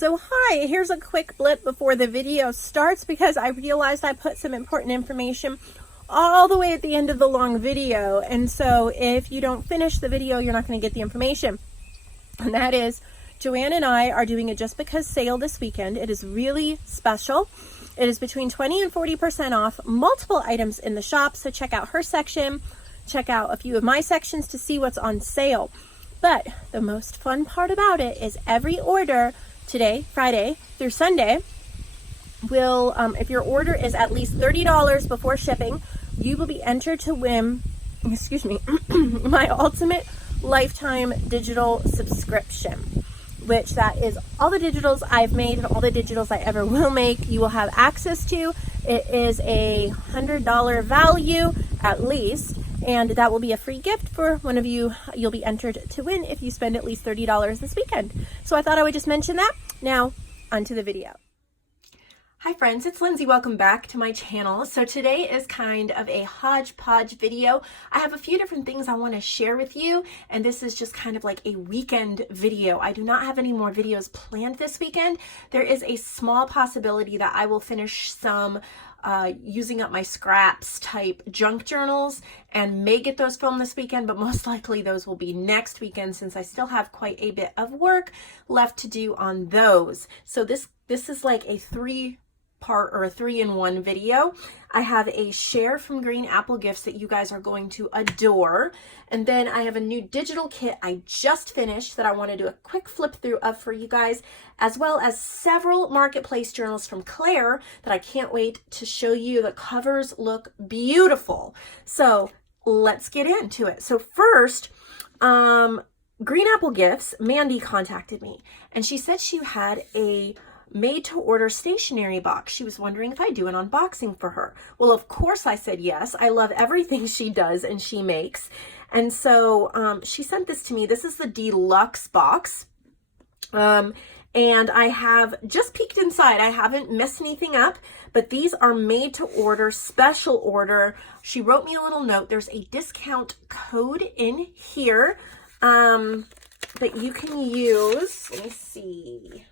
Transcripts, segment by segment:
So hi, here's a quick blip before the video starts because I realized I put some important information all the way at the end of the long video. And so if you don't finish the video, you're not going to get the information. And that is, JoAnn and I are doing a Just Because sale this weekend. It is really special. It is between 20 and 40% off multiple items in the shop. So check out her section, check out a few of my sections to see what's on sale. But the most fun part about it is every order today, Friday through Sunday, will, if your order is at least $30 before shipping, you will be entered to win, my ultimate lifetime digital subscription, which that is all the digitals I've made and all the digitals I ever will make. You will have access to. It is a $100 value at least, and that will be a free gift for one of you. You'll be entered to win if you spend at least $30 this weekend. So I thought I would just mention that. Now, onto the video. Hi friends, it's Lindsay. Welcome back to my channel. So today is kind of a hodgepodge video. I have a few different things I want to share with you, and this is just kind of like a weekend video. I do not have any more videos planned this weekend. There is a small possibility that I will finish some using up my scraps type junk journals and may get those filmed this weekend, but most likely those will be next weekend since I still have quite a bit of work left to do on those. So this is like a three-part or a 3-in-1 video. I have a share from Green Apple gifts that you guys are going to adore. And then I have a new digital kit I just finished that I want to do a quick flip through of for you guys, as well as several marketplace journals from Claire that I can't wait to show you. The covers look beautiful. So let's get into it. So first, Green Apple Gifts, Mandy contacted me and she said she had a made to order stationery box. She was wondering if I'd do an unboxing for her. Well, of course I said yes. I love everything she does and she makes. And so she sent this to me. This is the deluxe box. And I have just peeked inside. I haven't messed anything up, but these are made to order, special order. She wrote me a little note. There's a discount code in here that you can use. Let me see.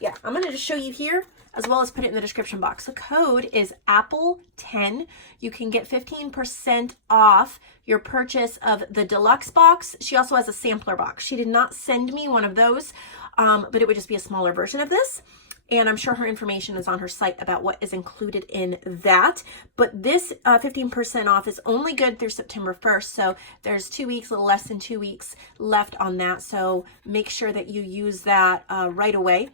Yeah, I'm going to just show you here as well as put it in the description box. The code is Apple10. You can get 15% off your purchase of the deluxe box. She also has a sampler box. She did not send me one of those, but it would just be a smaller version of this. And I'm sure her information is on her site about what is included in that. But this 15% off is only good through September 1st. So there's 2 weeks, a little less than 2 weeks left on that. So make sure that you use that right away,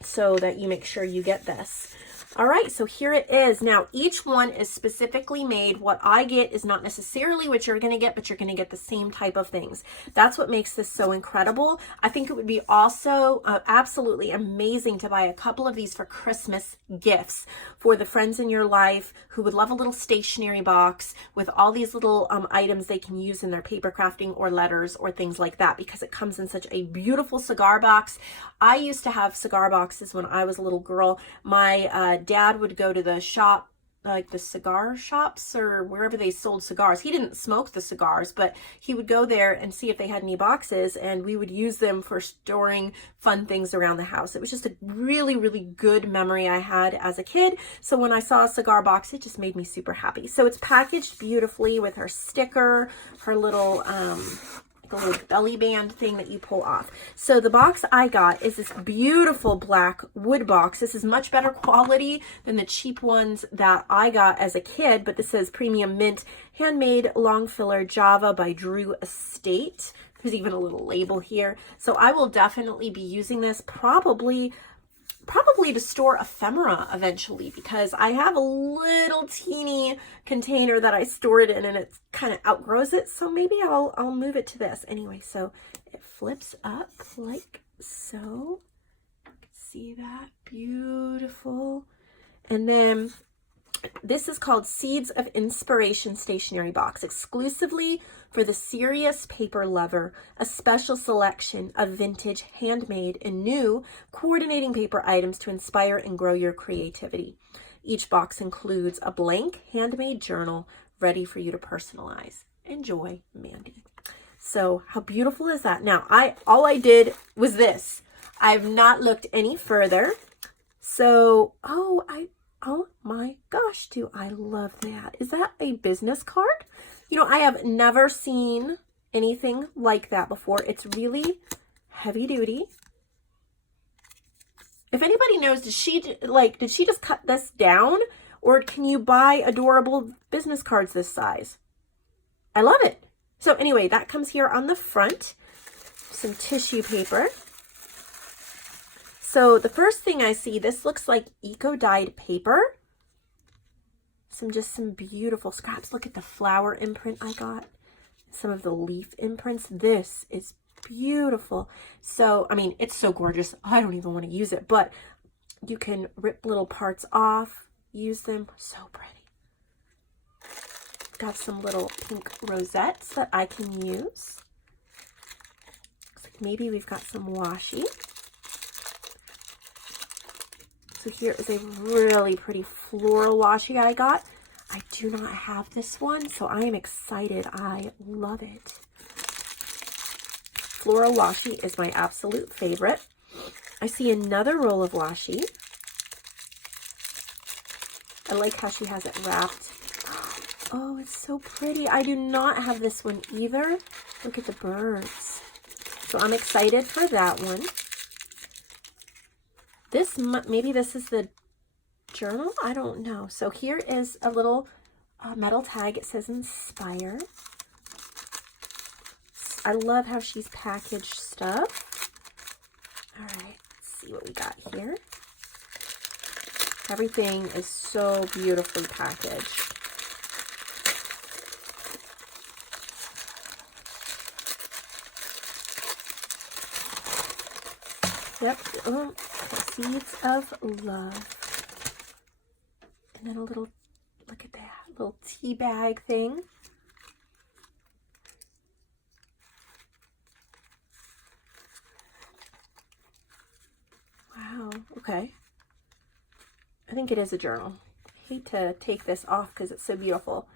so that you make sure you get this. All right, so here it is. Now, each one is specifically made. What I get is not necessarily what you're going to get, but you're going to get the same type of things. That's what makes this so incredible. I think it would be also absolutely amazing to buy a couple of these for Christmas gifts for the friends in your life who would love a little stationery box with all these little items they can use in their paper crafting or letters or things like that, because it comes in such a beautiful cigar box. I used to have cigar boxes when I was a little girl. My dad would go to the shop, like the cigar shops or wherever they sold cigars. He didn't smoke the cigars, but he would go there and see if they had any boxes, and we would use them for storing fun things around the house. It was just a really, really good memory I had as a kid. So when I saw a cigar box, it just made me super happy. So it's packaged beautifully with her sticker, her little the little belly band thing that you pull off. So the box I got is this beautiful black wood box. This is much better quality than the cheap ones that I got as a kid, but this says Premium Mint Handmade Long Filler Java by Drew Estate. There's even a little label here. So I will definitely be using this probably to store ephemera eventually, because I have a little teeny container that I store it in and it kind of outgrows it. So maybe I'll move it to this. Anyway, so it flips up like so. You can see that, beautiful. And then this is called Seeds of Inspiration Stationery Box, exclusively for the serious paper lover, a special selection of vintage, handmade, and new coordinating paper items to inspire and grow your creativity. Each box includes a blank handmade journal ready for you to personalize. Enjoy, Mandy. So how beautiful is that? Now, all I did was this. I've not looked any further. So, oh my gosh, do I love that. Is that a business card? You know, I have never seen anything like that before. It's really heavy duty. If anybody knows, did she just cut this down, or can you buy adorable business cards this size? I love it. So anyway, that comes here on the front. Some tissue paper. So the first thing I see, this looks like eco-dyed paper. Some beautiful scraps. Look at the flower imprint I got. Some of the leaf imprints. This is beautiful. So, I mean, it's so gorgeous. I don't even want to use it, but you can rip little parts off, use them. So pretty. Got some little pink rosettes that I can use. Looks like maybe we've got some washi. So here is a really pretty floral washi I got. I do not have this one, so I am excited. I love it. Floral washi is my absolute favorite. I see another roll of washi. I like how she has it wrapped. Oh, it's so pretty. I do not have this one either. Look at the birds. So I'm excited for that one. Maybe this is the journal. I don't know. So here is a little metal tag. It says Inspire. I love how she's packaged stuff. All right, let's see what we got here. Everything is so beautifully packaged. Yep. Oh, Seeds of Love. And then a little, look at that, little tea bag thing. Wow, okay. I think it is a journal. I hate to take this off because it's so beautiful.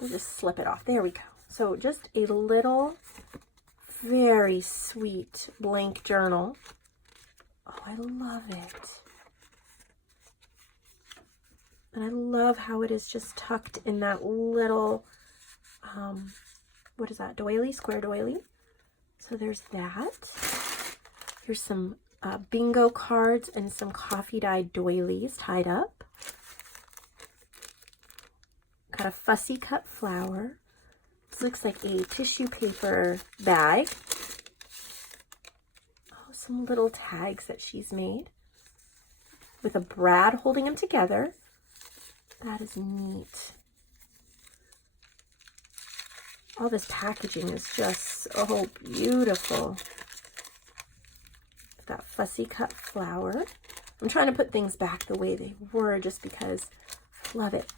We'll just slip it off. There we go. So just a little, very sweet blank journal. Oh, I love it. And I love how it is just tucked in that little, what is that, doily, square doily. So there's that. Here's some bingo cards and some coffee dyed doilies tied up. Got a fussy cut flower. This looks like a tissue paper bag. Oh, some little tags that she's made with a brad holding them together. That is neat. All this packaging is just so beautiful. That fussy cut flower. I'm trying to put things back the way they were just because I love it.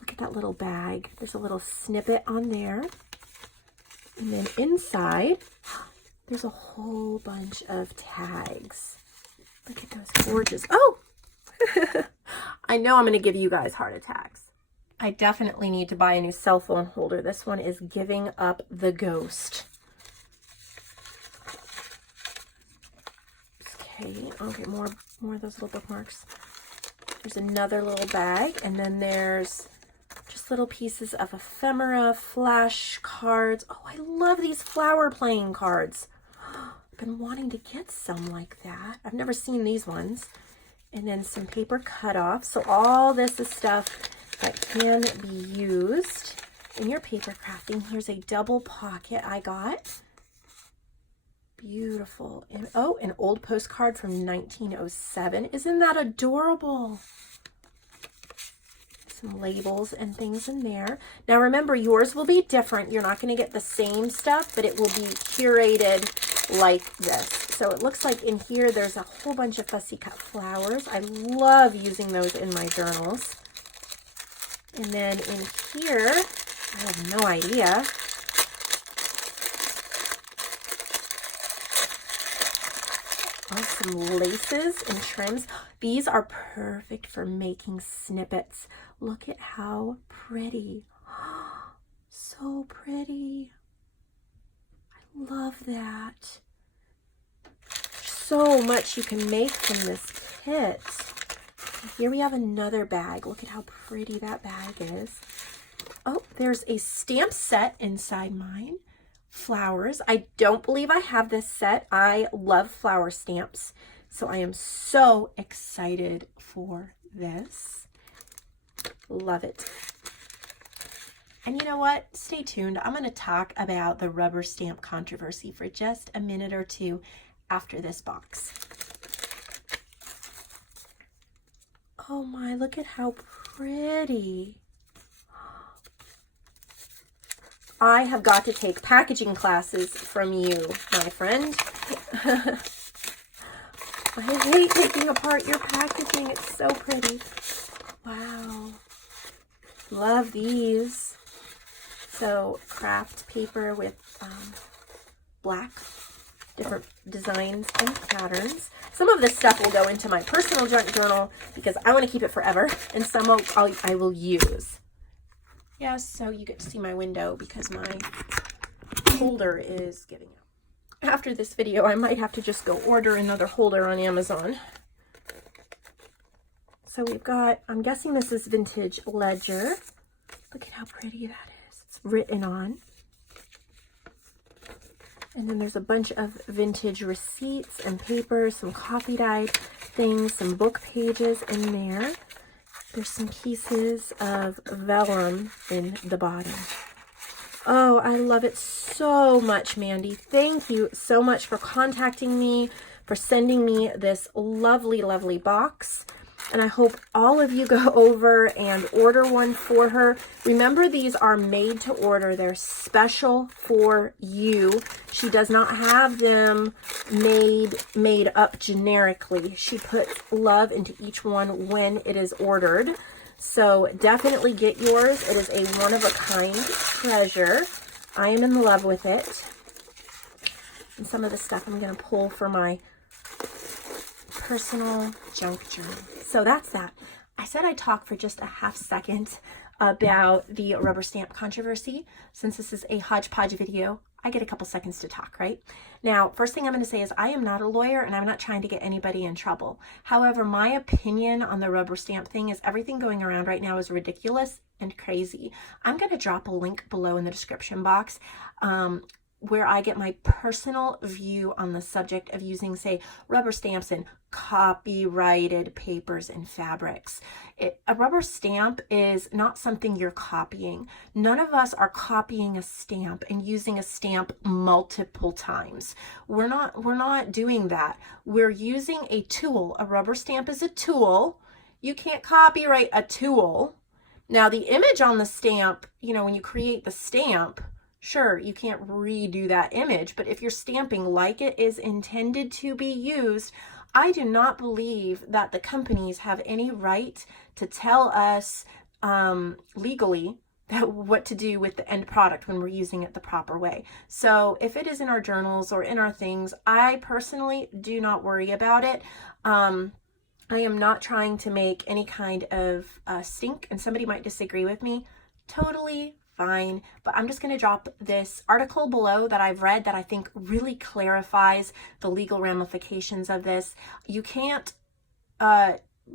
Look at that little bag. There's a little snippet on there. And then inside, there's a whole bunch of tags. Look at those gorgeous. Oh! I know I'm going to give you guys heart attacks. I definitely need to buy a new cell phone holder. This one is giving up the ghost. Okay, I'll get more of those little bookmarks. There's another little bag, and then there's just little pieces of ephemera, flash cards. Oh, I love these flower playing cards. I've been wanting to get some like that. I've never seen these ones. And then some paper cutoffs. So all this is stuff that can be used in your paper crafting. Here's a double pocket I got. Beautiful. And oh, an old postcard from 1907. Isn't that adorable? Some labels and things in there. Now remember, yours will be different. You're not going to get the same stuff, but it will be curated like this. So it looks like in here there's a whole bunch of fussy cut flowers. I love using those in my journals. And then in here, I have no idea. Oh, some laces and trims. These are perfect for making snippets. Look at how pretty. So pretty. I love that. so much you can make from this kit. Here we have another bag. Look at how pretty that bag is. Oh, there's a stamp set inside mine. Flowers. I don't believe I have this set. I love flower stamps, so I am so excited for this. Love it. And you know what? Stay tuned. I'm going to talk about the rubber stamp controversy for just a minute or two after this box. Oh my, look at how pretty. I have got to take packaging classes from you, my friend. I hate taking apart your packaging. It's so pretty. Wow. Love these. So craft paper with black, different designs and patterns. Some of this stuff will go into my personal junk journal because I want to keep it forever, and some I will use. Yes, so you get to see my window because my holder is giving out. After this video, I might have to just go order another holder on Amazon. So we've got, I'm guessing this is vintage ledger. Look at how pretty that is. It's written on. And then there's a bunch of vintage receipts and papers, some coffee dyed things, some book pages in there. There's some pieces of vellum in the bottom. Oh, I love it so much, Mandy. Thank you so much for contacting me, for sending me this lovely, lovely box. And I hope all of you go over and order one for her. Remember, these are made to order. They're special for you. She does not have them made up generically. She puts love into each one when it is ordered. So definitely get yours. It is a one-of-a-kind treasure. I am in love with it. And some of the stuff I'm going to pull for my personal junk journal. So that's that. I said I'd talk for just a half second about the rubber stamp controversy. Since this is a hodgepodge video, I get a couple seconds to talk, right? Now, first thing I'm going to say is I am not a lawyer and I'm not trying to get anybody in trouble. However, my opinion on the rubber stamp thing is everything going around right now is ridiculous and crazy. I'm going to drop a link below in the description box where I get my personal view on the subject of using, say, rubber stamps in copyrighted papers and fabrics. A rubber stamp is not something you're copying. None of us are copying a stamp and using a stamp multiple times. We're not doing that. We're using a tool. A rubber stamp is a tool. You can't copyright a tool. Now, the image on the stamp, you know, when you create the stamp, sure, you can't redo that image, but if you're stamping like it is intended to be used, I do not believe that the companies have any right to tell us legally what to do with the end product when we're using it the proper way. So if it is in our journals or in our things, I personally do not worry about it. I am not trying to make any kind of stink, and somebody might disagree with me. Totally fine, but I'm just going to drop this article below that I've read that I think really clarifies the legal ramifications of this. You can't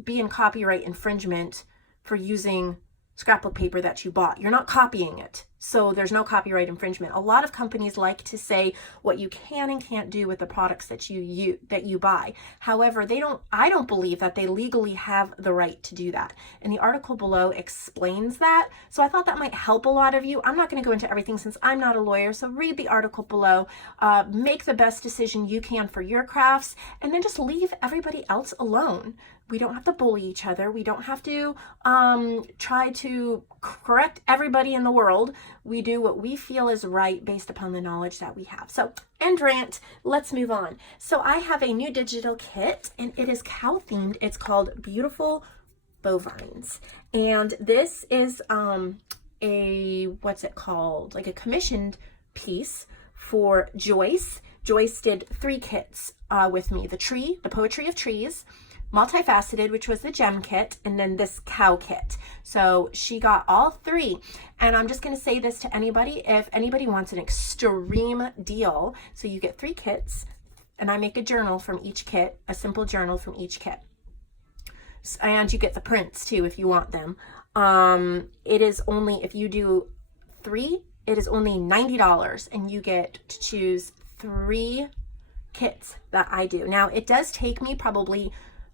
be in copyright infringement for using scrapbook paper that you bought. You're not copying it, so there's no copyright infringement. A lot of companies like to say what you can and can't do with the products that you buy. However, I don't believe that they legally have the right to do that. And the article below explains that. So I thought that might help a lot of you. I'm not going to go into everything since I'm not a lawyer. So read the article below, make the best decision you can for your crafts, and then just leave everybody else alone. We don't have to bully each other. We don't have to try to correct everybody in the world. We do what we feel is right based upon the knowledge that we have. So, end rant, let's move on. So I have a new digital kit and it is cow themed. It's called Beautiful Bovines. And this is what's it called? Like a commissioned piece for Joyce. Joyce did 3 kits with me. The Poetry of Trees, Multifaceted, which was the gem kit, and then this cow kit. So she got all 3. And I'm just going to say this to anybody, if anybody wants an extreme deal, so you get 3 kits, and I make a journal from each kit, a simple journal from each kit. And you get the prints too if you want them. It is only, if you do 3, it is only $90, and you get to choose 3 kits that I do. Now, it does take me probably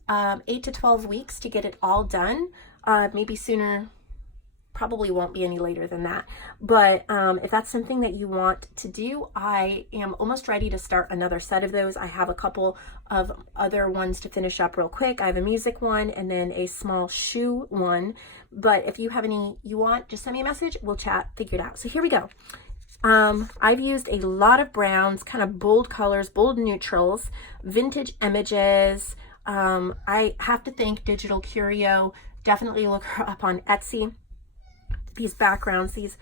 8 to 12 weeks to get it all done. Maybe sooner, probably won't be any later than that. But if that's something that you want to do, I am almost ready to start another set of those. I have a couple of other ones to finish up real quick. I have a music one and then a small shoe one. But if you have any you want, just send me a message. We'll chat, figure it out. So here we go. I've used a lot of browns, kind of bold colors, bold neutrals, vintage images. I have to thank Digital Curio. Definitely look her up on Etsy. These backgrounds, these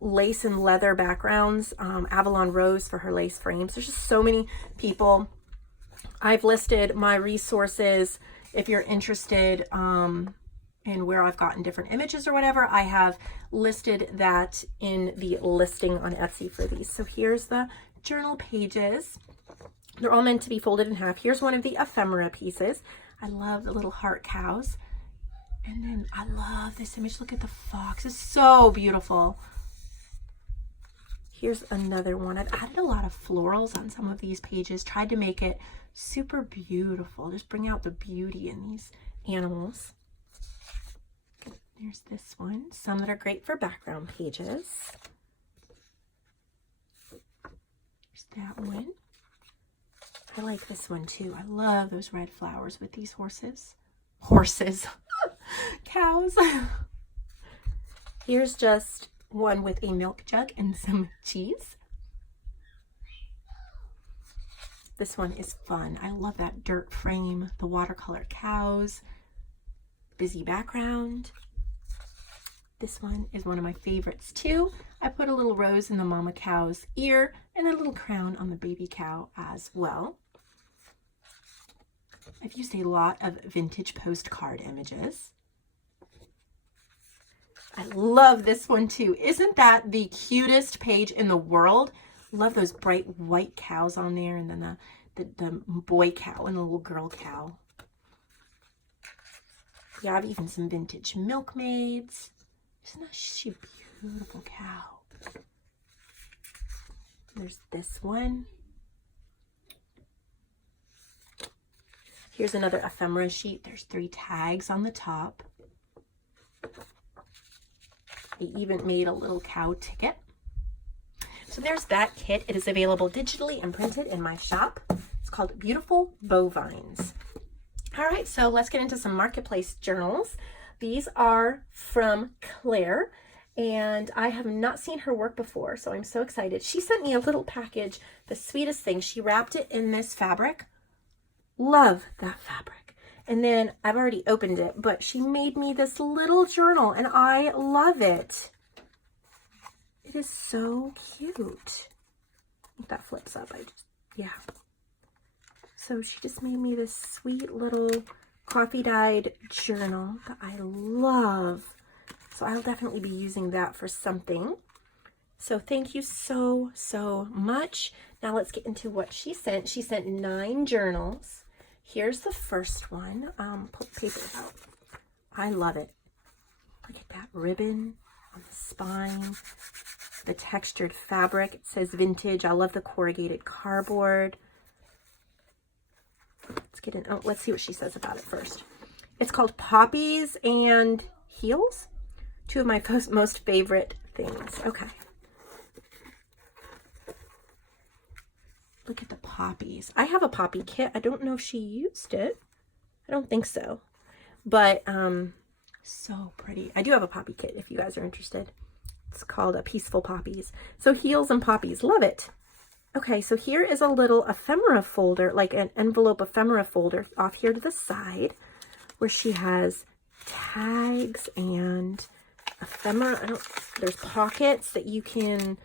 lace and leather backgrounds, Avalon Rose for her lace frames. There's just so many people. I've listed my resources if you're interested in where I've gotten different images or whatever. I have listed that in the listing on Etsy for these. So here's the journal pages. They're all meant to be folded in half. Here's one of the ephemera pieces. I love the little heart cows. And then I love this image. Look at the fox. It's so beautiful. Here's another one. I've added a lot of florals on some of these pages. Tried to make it super beautiful. Just bring out the beauty in these animals. There's this one. Some that are great for background pages. There's that one. I like this one too. I love those red flowers with these horses. Cows. Here's just one with a milk jug and some cheese. This one is fun. I love that dirt frame, the watercolor cows, busy background. This one is one of my favorites too. I put a little rose in the mama cow's ear and a little crown on the baby cow as well. I've used a lot of vintage postcard images. I love this one too. Isn't that the cutest page in the world? Love those bright white cows on there, and then the boy cow and the little girl cow. Yeah, I have even some vintage milkmaids. Isn't she a beautiful cow? There's this one. Here's another ephemera sheet. There's 3 tags on the top. I even made a little cow ticket. So there's that kit. It is available digitally and printed in my shop. It's called Beautiful Bovines. All right, so let's get into some marketplace journals. These are from Claire, and I have not seen her work before, so I'm so excited. She sent me a little package, the sweetest thing. She wrapped it in this fabric. Love that fabric. And then I've already opened it, but she made me this little journal, and I love it. It is so cute. I think that flips up. Yeah. So she just made me this sweet little coffee dyed journal that I love. So I'll definitely be using that for something. So thank you so, so much. Now let's get into what she sent. She sent 9 journals. Here's the first one. Pull the paper out. I love it. Look at that ribbon on the spine. The textured fabric. It says vintage. I love the corrugated cardboard. Let's get in. Oh, let's see what she says about it first. It's called Poppies and Heels. 2 of my most favorite things. Okay. Look at the poppies. I have a poppy kit. I don't know if she used it. I don't think so. But so pretty. I do have a poppy kit if you guys are interested. It's called Peaceful Poppies. So heels and poppies. Love it. Okay, so here is a little ephemera folder, like an envelope ephemera folder off here to the side, where she has tags and ephemera. There's pockets that you can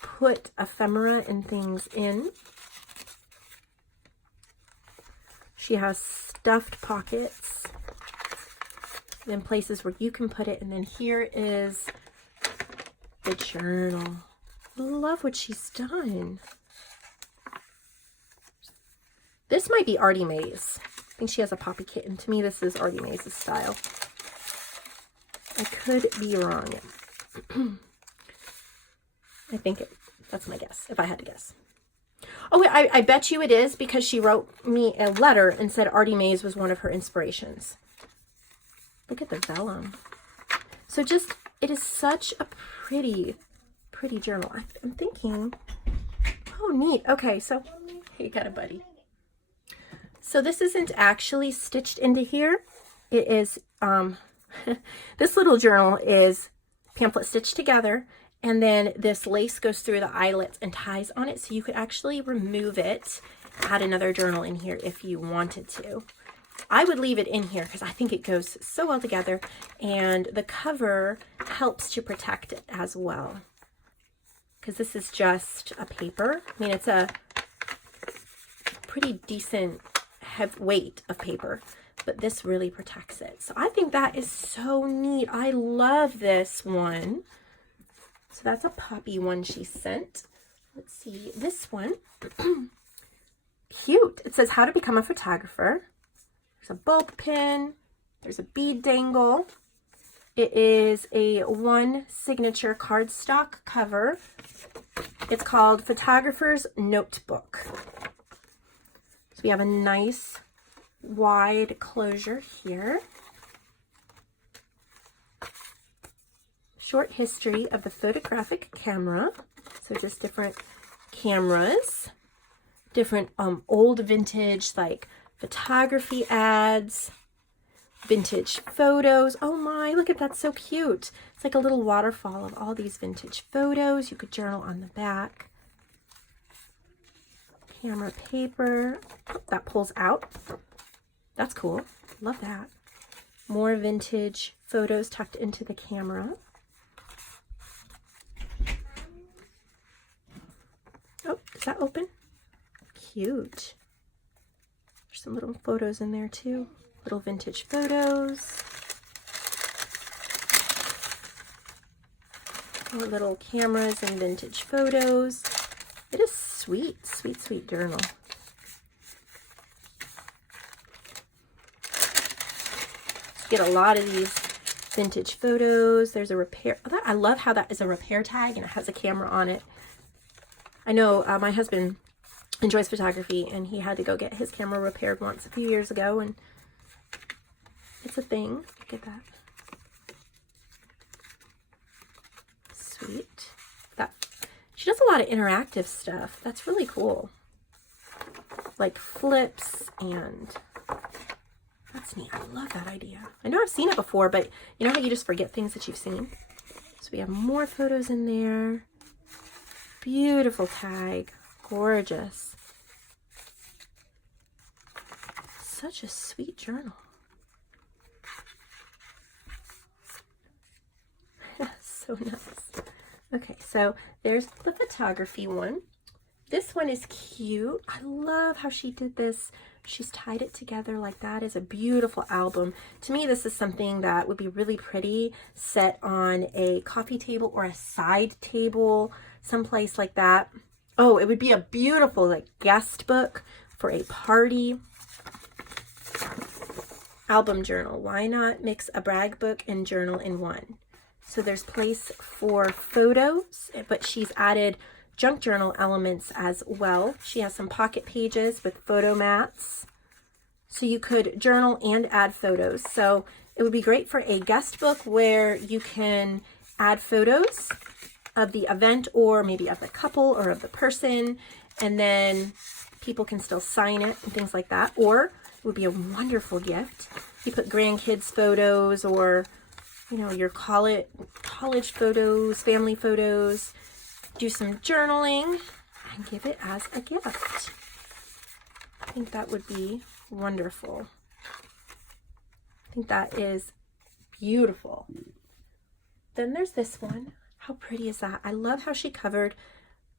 put ephemera and things in. She has stuffed pockets, then places where you can put it. And then here is the journal. Love what she's done. This might be Artie Mae's. I think she has a poppy kitten. To me, this is Artie Mae's style. I could be wrong. I think that's my guess, if I had to guess. Oh, wait, I bet you it is because she wrote me a letter and said Artie Mae's was one of her inspirations. Look at the vellum. So just, it is such a pretty journal. I'm thinking, oh, neat. Okay, so, hey, you got a buddy. So this isn't actually stitched into here. It is, this little journal is pamphlet stitched together, and then this lace goes through the eyelets and ties on it, so you could actually remove it, add another journal in here if you wanted to. I would leave it in here because I think it goes so well together, and the cover helps to protect it as well. Because this is just a paper. I mean, it's a pretty decent weight of paper, but this really protects it. So I think that is so neat. I love this one. So that's a poppy one she sent. Let's see, this one. Cute. It says how to become a photographer. There's a bulb pin. There's a bead dangle. It is a one signature cardstock cover. It's called Photographer's Notebook. So we have a nice wide closure here. Short history of the photographic camera. So just different cameras, different old vintage like photography ads, vintage photos. Oh my, look at that, so cute. It's like a little waterfall of all these vintage photos. You could journal on the back. Camera paper. Oh, that pulls out. That's cool. Love that. More vintage photos tucked into the camera. Oh, is that open? Cute. There's some little photos in there too. Little vintage photos. More little cameras and vintage photos. It is sweet, sweet, sweet journal. You get a lot of these vintage photos. There's a repair. I love how that is a repair tag and it has a camera on it. I know my husband enjoys photography and he had to go get his camera repaired once a few years ago, and it's a thing. Look at that. Sweet. That she does a lot of interactive stuff. That's really cool. Like flips, and that's neat. I love that idea. I know I've seen it before, but you know how you just forget things that you've seen? So we have more photos in there. Beautiful tag. Gorgeous. Such a sweet journal. So nice. Okay, so there's the photography one. This one is cute. I love how she did this. She's tied it together like that. Is a beautiful album. To me, this is something that would be really pretty set on a coffee table or a side table, someplace like that. Oh, it would be a beautiful like guest book for a party. Album journal. Why not mix a brag book and journal in one? So there's place for photos, but she's added junk journal elements as well. She has some pocket pages with photo mats. So you could journal and add photos. So it would be great for a guest book where you can add photos of the event or maybe of the couple or of the person, and then people can still sign it and things like that. Or it would be a wonderful gift. You put grandkids photos or, you know, your college photos, family photos, do some journaling and give it as a gift. I think that would be wonderful. I think that is beautiful. Then there's this one. How pretty is that? I love how she covered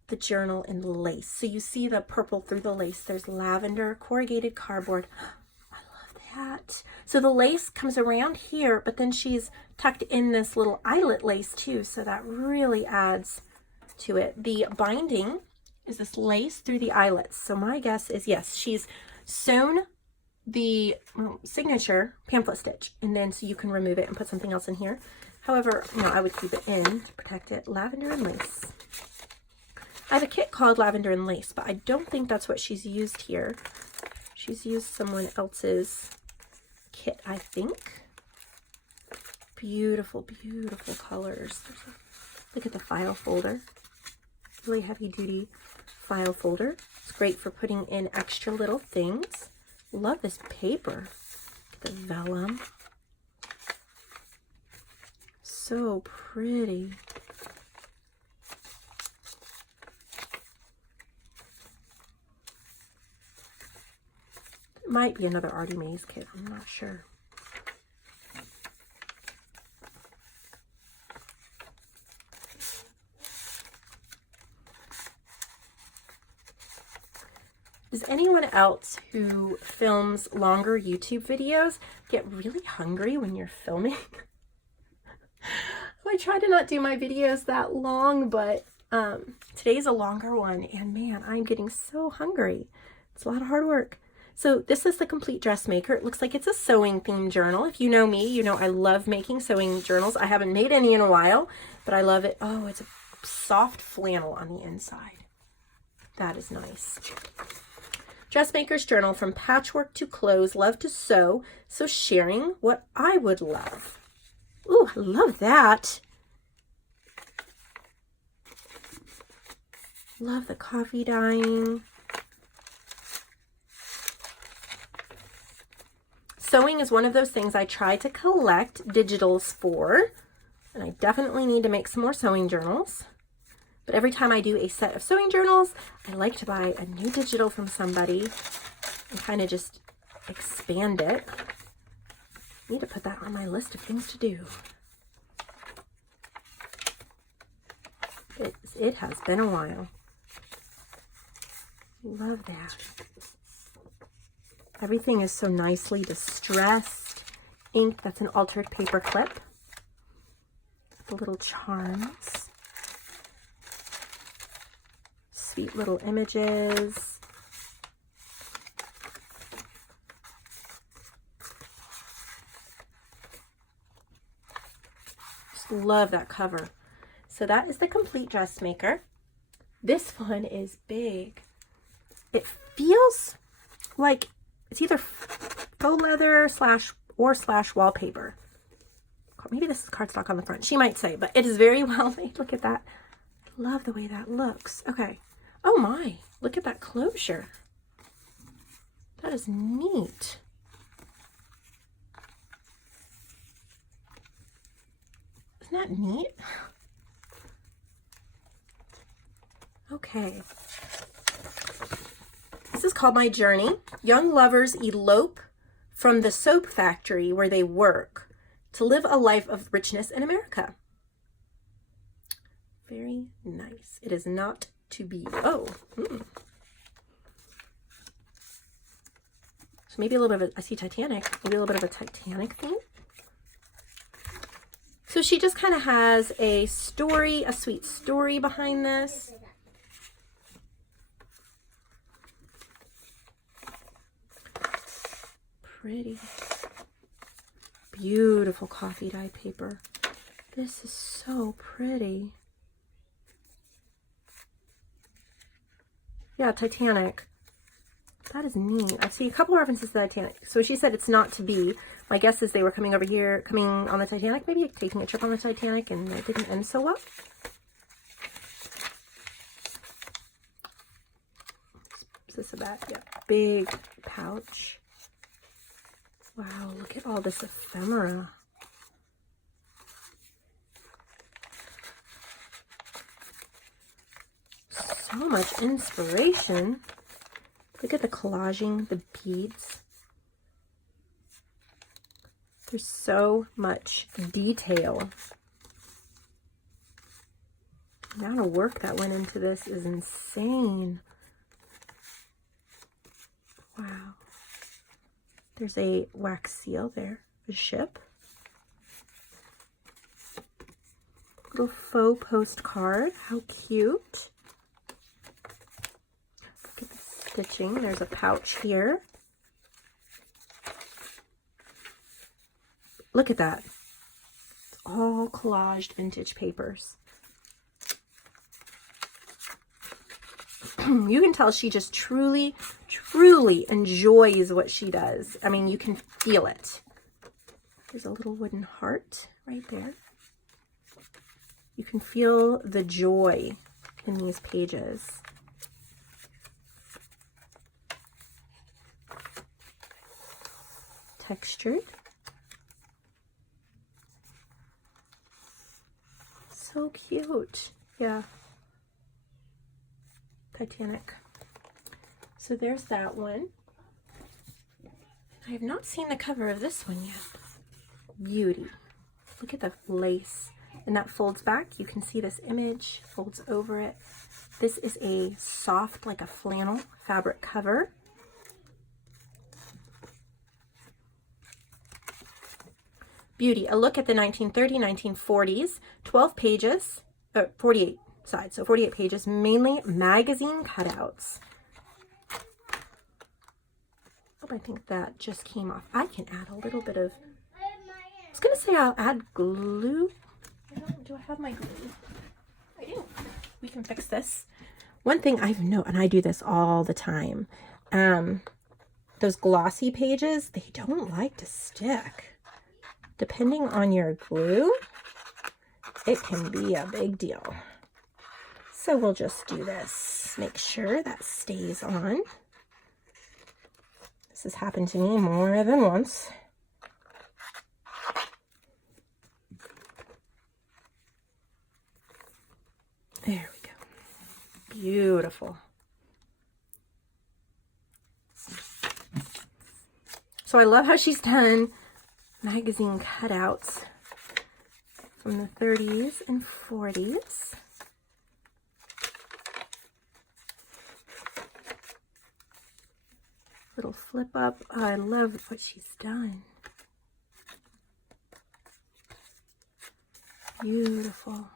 the journal in lace. So you see the purple through the lace. There's lavender, corrugated cardboard. I love that. So the lace comes around here, but then she's tucked in this little eyelet lace too. So that really adds to it. The binding is this lace through the eyelets. So my guess is yes, she's sewn the signature pamphlet stitch, and then so you can remove it and put something else in here. However, no, I would keep it in to protect it. Lavender and lace. I have a kit called Lavender and Lace, but I don't think that's what she's used here. She's used someone else's kit, I think. Beautiful, beautiful colors. Look at the file folder. Really heavy duty file folder. It's great for putting in extra little things. Love this paper. Look at the vellum. So pretty. It might be another Artie Mays kit. I'm not sure. Does anyone else who films longer YouTube videos get really hungry when you're filming? I try to not do my videos that long, but today's a longer one, and man, I'm getting so hungry. It's a lot of hard work. So this is the Complete Dressmaker. It looks like it's a sewing themed journal. If you know me, you know I love making sewing journals. I haven't made any in a while, but I love it. Oh, it's a soft flannel on the inside. That is nice. Dressmaker's Journal, from patchwork to clothes, love to sew, so sharing what I would love. Ooh, I love that. Love the coffee dyeing. Sewing is one of those things I try to collect digitals for, and I definitely need to make some more sewing journals. But every time I do a set of sewing journals, I like to buy a new digital from somebody and kind of just expand it. I need to put that on my list of things to do. It has been a while. Love that. Everything is so nicely distressed. Ink, that's an altered paper clip. The little charms. Sweet little images. Just love that cover. So that is the Complete Dressmaker. This one is big. It feels like it's either faux leather slash wallpaper. Maybe this is cardstock on the front. She might say, but it is very well made. Look at that. Love the way that looks. Okay. Oh my, look at that closure. That is neat. Isn't that neat? Okay. This is called My Journey. Young lovers elope from the soap factory where they work to live a life of richness in America. Very nice. It is not to be. Oh. So maybe a little bit of I see Titanic. Maybe a little bit of a Titanic theme. So she just kind of has a story, a sweet story behind this. Pretty. Beautiful coffee dye paper. This is so pretty. Yeah, Titanic. That is neat. I've seen a couple references to Titanic. So she said it's not to be. My guess is they were coming over here, coming on the Titanic, maybe taking a trip on the Titanic, and it didn't end so well. Is this a bag? Yeah. Big pouch. Wow, look at all this ephemera. So much inspiration. Look at the collaging, the beads. There's so much detail. The amount of work that went into this is insane. Wow. There's a wax seal there, a ship. Little faux postcard, how cute. Look at the stitching, there's a pouch here. Look at that. It's all collaged vintage papers. You can tell she just truly, truly enjoys what she does. I mean, you can feel it. There's a little wooden heart right there. You can feel the joy in these pages. Textured. So cute. Yeah. Titanic. So there's that one. I have not seen the cover of this one yet. Beauty. Look at the lace. And that folds back. You can see this image folds over it. This is a soft, like a flannel fabric cover. Beauty. A look at the 1930s, 1940s, 12 pages, 48 sides, so 48 pages, mainly magazine cutouts. Oh, I think that just came off. I can add a little bit of, I was going to say I'll add glue. Do I have my glue? I do. We can fix this. One thing I've noticed, and I do this all the time, those glossy pages, they don't like to stick. Depending on your glue, it can be a big deal. So we'll just do this. Make sure that stays on. This has happened to me more than once. There we go. Beautiful. So I love how she's done magazine cutouts from the 30s and 40s. Little flip up. Oh, I love what she's done. Beautiful.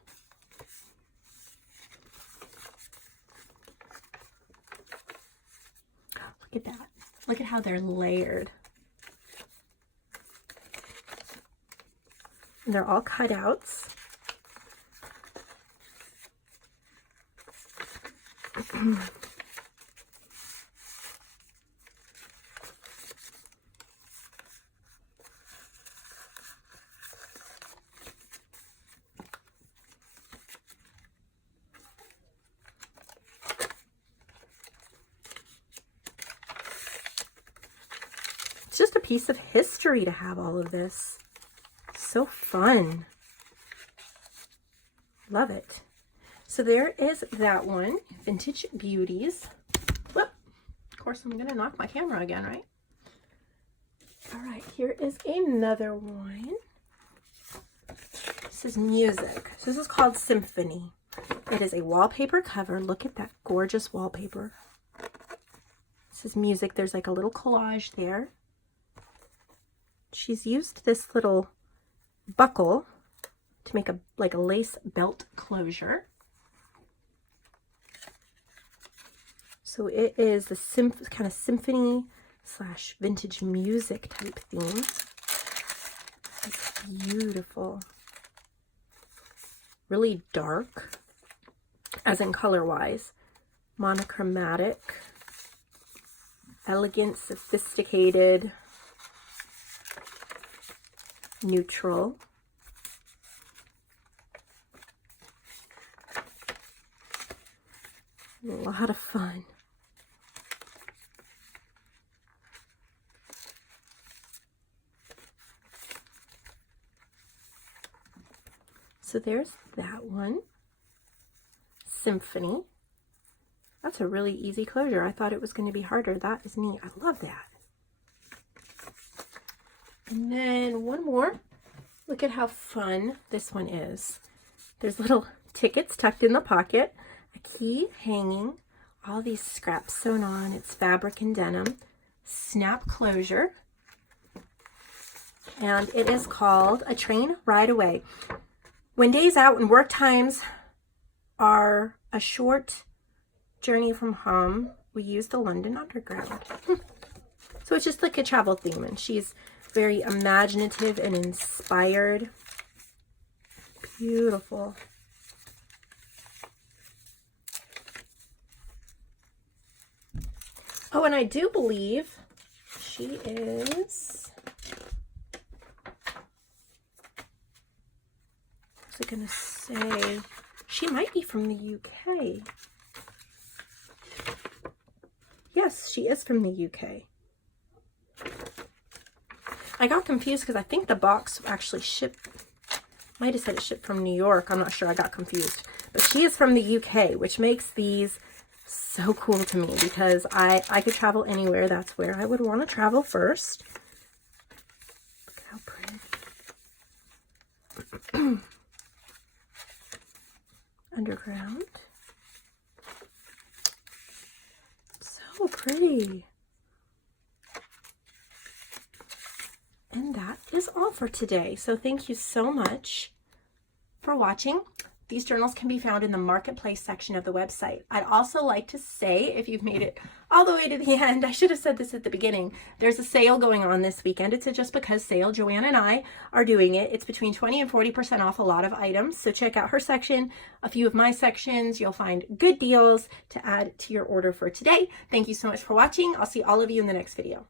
Look at that. Look at how they're layered. And they're all cutouts. It's just a piece of history to have all of this. So fun. Love it. So there is that one, Vintage Beauties. Whoop. Of course, I'm going to knock my camera again, right? All right, here is another one. This is music. So this is called Symphony. It is a wallpaper cover. Look at that gorgeous wallpaper. This is music. There's like a little collage there. She's used this little buckle to make a lace belt closure. So it is the kind of symphony / vintage music type theme. It's beautiful. Really dark, as in color wise. Monochromatic, elegant, sophisticated, neutral. A lot of fun. So there's that one. Symphony. That's a really easy closure. I thought it was going to be harder. That is neat. I love that. And then one more. Look at how fun this one is. There's little tickets tucked in the pocket, a key hanging, all these scraps sewn on. It's fabric and denim, snap closure, and it is called A Train Ride Away. When days out and work times are a short journey from home, we use the London Underground. So it's just like a travel theme, and she's very imaginative and inspired. Beautiful. Oh, and I do believe she is, I was going to say, she might be from the UK. Yes, she is from the UK. I got confused because I think the box actually shipped, might have said it shipped from New York. I'm not sure, I got confused. But she is from the UK, which makes these so cool to me because I could travel anywhere. That's where I would want to travel first. Look how pretty. Underground. So pretty. And that is all for today. So thank you so much for watching. These journals can be found in the marketplace section of the website. I'd also like to say, if you've made it all the way to the end, I should have said this at the beginning, there's a sale going on this weekend. It's a Just Because sale. JoAnn and I are doing it. It's between 20 and 40% off a lot of items. So check out her section, a few of my sections. You'll find good deals to add to your order for today. Thank you so much for watching. I'll see all of you in the next video.